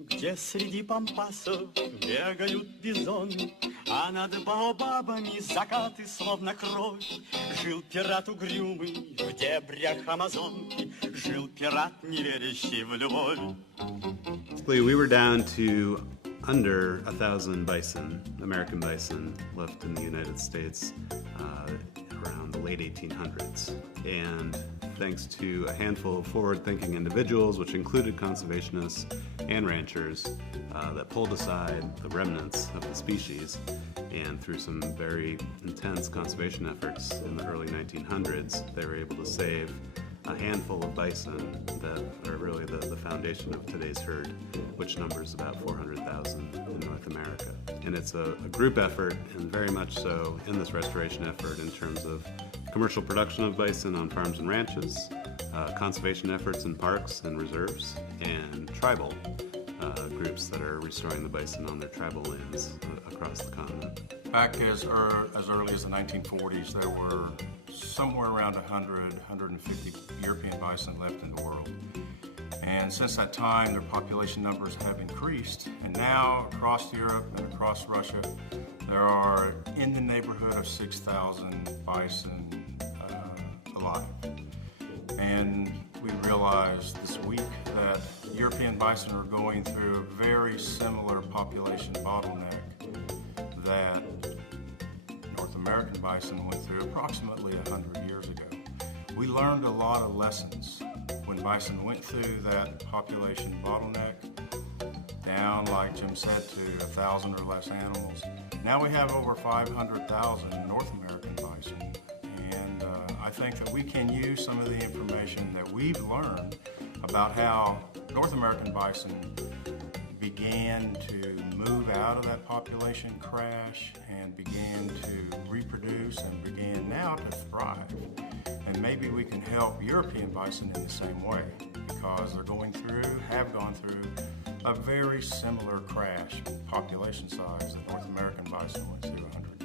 Где среди пампасов бегают бизоны, а над баобабами закаты словно кровь. Жил пират угрюмый в дебрях Амазонки, жил пират, не верящий в любовь. We were down to under 1,000 bison, American bison, left in the United States around the late 1800s. And thanks to a handful of forward-thinking individuals, which included conservationists and ranchers, that pulled aside the remnants of the species, and through some very intense conservation efforts in the early 1900s, they were able to save a handful of bison that are really the foundation of today's herd, which numbers about 400,000 in North America. And it's a group effort, and very much so in this restoration effort in terms of commercial production of bison on farms and ranches, conservation efforts in parks and reserves, and tribal groups that are restoring the bison on their tribal lands across the continent. Back as early as the 1940s, there were somewhere around 150 European bison left in the world. And since that time, their population numbers have increased. And now, across Europe and across Russia, there are in the neighborhood of 6,000 bison alive. And we realized this week that European bison are going through a very similar population bottleneck that North American bison went through approximately 100 years ago. We learned a lot of lessons when bison went through that population bottleneck, down, like Jim said, to 1,000 or less animals. Now we have over 500,000 North American bison, and I think that we can use some of the information that we've learned about how North American bison began to move out of that population crash and began to reproduce and began now to thrive. And maybe we can help European bison in the same way, because they're have gone through a very similar crash in population size that North American bison went through 100 years